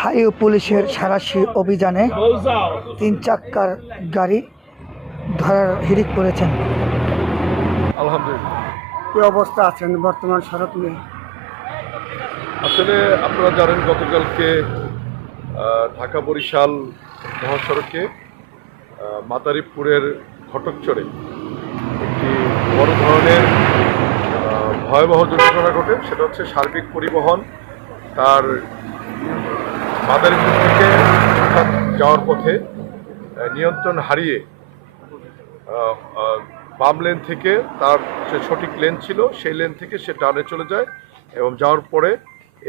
Highway পুলিশের সাঁড়াশি অভিযানে 3 চাক্কার গাড়ি ধরার হিড়িক করেছেন। আলহামদুলিল্লাহ। কি অবস্থা আছেন বর্তমান সড়ক নিয়ে? আসলে আপনারা জানেন গতকালকে ঢাকা বরিশাল মহাসড়কে মাদারীপুরের ঘটকচরে একটি বড় ধরনের ভয়াবহ দুর্ঘটনা ঘটে। সেটা হচ্ছে সার্বিক পরিবহন তার মাদারীপুর থেকে যাওয়ার পথে নিয়ন্ত্রণ হারিয়ে বাম লেন থেকে তার যে সঠিক লেন ছিল সেই লেন থেকে সে ডানে চলে যায় এবং যাওয়ার পরে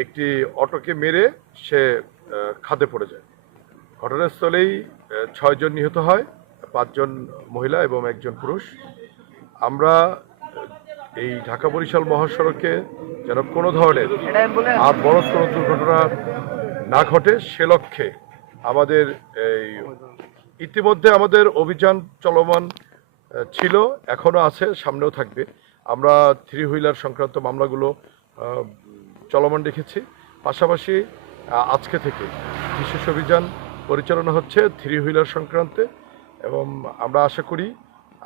একটি অটোকে মেরে সে খাদে পড়ে যায়। ঘটনাস্থলেই 6 জন নিহত হয়, 5 জন মহিলা এবং 1 জন পুরুষ। আমরা এই ঢাকা বরিশাল মহাসড়কে যেন কোনো ধরনের আর বড় কোনো দুর্ঘটনা না ঘটে সে লক্ষ্যে আমাদের ইতিমধ্যে আমাদের অভিযান চলমান ছিল, এখনও আছে, সামনেও থাকবে। আমরা 3 হুইলার সংক্রান্ত মামলাগুলো চলমান রেখেছি। পাশাপাশি আজকে থেকে বিশেষ অভিযান পরিচালনা হচ্ছে 3 হুইলার সংক্রান্তে এবং আমরা আশা করি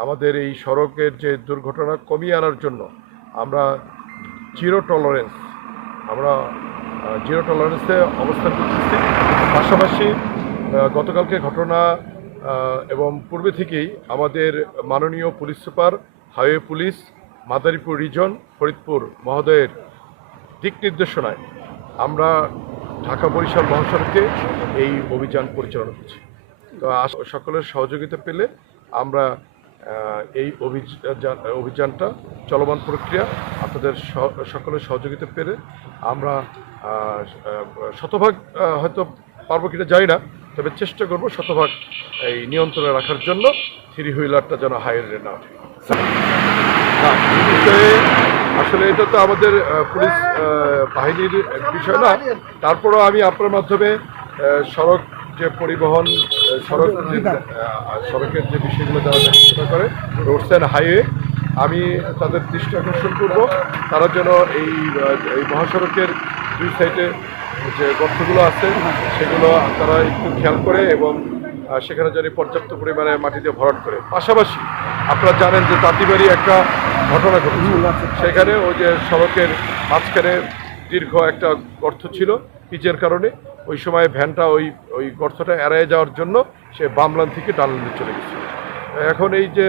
আমাদের এই সড়কের যে দুর্ঘটনা কমিয়ে আনার জন্য আমরা জিরো টলারেন্সে অবস্থান করতেছি। পাশাপাশি গতকালকে ঘটনা এবং পূর্বে থেকেই আমাদের মাননীয় police super highway police Madaripur reason Faridpur মহোদয়ের দিক নির্দেশনায় আমরা ঢাকা বরিশাল মহাসড়কে এই অভিযান পরিচালনা করছি। তো সকলের সহযোগিতা পেলে আমরা এই অভিযানটা চলমান প্রক্রিয়া, আপনাদের সকলের সহযোগিতা পেলে আমরা শতভাগ হয়তো পারবো কিনা জানি না, তবে চেষ্টা করব শতভাগ এই নিয়ন্ত্রণে রাখার জন্য 3 হুইলারটা যেন হাইওয়ে না ওঠে। আসলে এটা তো আমাদের পুলিশ বাহিনীর বিষয় না, তারপরও আমি আপনার মাধ্যমে সড়ক যে পরিবহন সড়কের যে বিষয়গুলো যারা দেখাশোনা করে রোডস অ্যান্ড হাইওয়ে, আমি তাদের দৃষ্টি আকর্ষণ করব তারা যেন এই মহাসড়কের 2 সাইডে যে গর্তগুলো আছে সেগুলো তারা একটু খেয়াল করে এবং সেখানে যেন পর্যাপ্ত পরিমাণে মাটি দিয়ে ভরাট করে। পাশাপাশি আপনারা জানেন যে তাঁতিবাড়ি একটা ঘটনা ঘটেছিল, সেখানে ওই যে সড়কের মাঝখানে দীর্ঘ একটা গর্ত ছিল পিচের কারণে, ওই সময় ভ্যানটা ওই গর্তটা এড়িয়ে যাওয়ার জন্য সে বাম লাইন থেকে ডান লাইনে চলে গেছে। এখন এই যে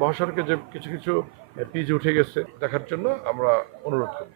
মহাসড়কে যে কিছু কিছু পিচ উঠে গেছে দেখার জন্য আমরা অনুরোধ করি।